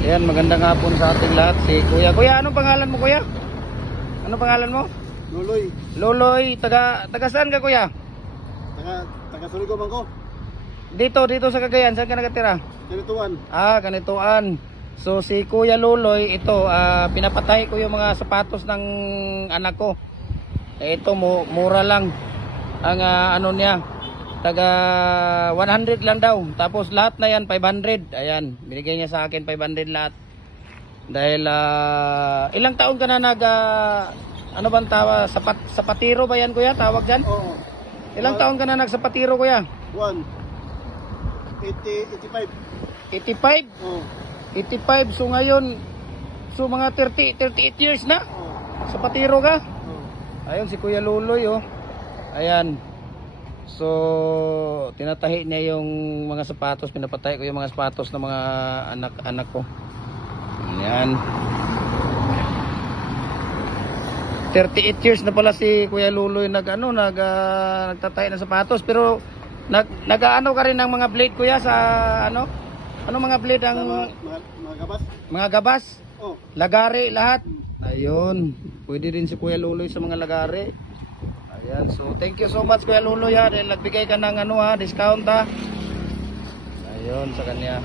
Ayan, magandang hapon sa ating lahat. Si Kuya. Kuya, anong pangalan mo, Kuya? Anong pangalan mo? Loloy. Loloy. Taga saan ka, Kuya? Taga Surigao man ko. Dito sa Cagayan. Saan ka nakatira? Ganituan. Ganituan. So si Kuya Loloy, ito, pinapatay ko yung mga sapatos ng anak ko. Ito, mura lang ang ano niya. Taga 100 lang daw. Tapos lahat na yan 500. Ayan, binigay niya sa akin 500 lahat. Dahil ilang taon ka na ano bang tawa, sapatiro ba yan, Kuya? Tawag dyan? Oo. Ilang taon ka na nagsapatiro, Kuya? 85. 85? Oo. 85. So ngayon, so mga 38 years na. Oo. Sapatiro ka? Oo. Ayun si Kuya Loloy, oh. Ayan. So tinatahi niya yung mga sapatos, pinapatay ko yung mga sapatos ng mga anak ko. Ayan. 38 years na pala si Kuya Loloy nagtatahi ng sapatos, pero nag-ano ka rin ng mga blade, Kuya, sa ano? Ano mga blade ang Mga gabas? mga gabas? Oo. Lagari lahat. Ayun. Pwede din si Kuya Loloy sa mga lagari. Ayan. So thank you so much, Kuya Loloy, ha, dahil nagbigay ka ng discount, ha. Ayun sa kanya.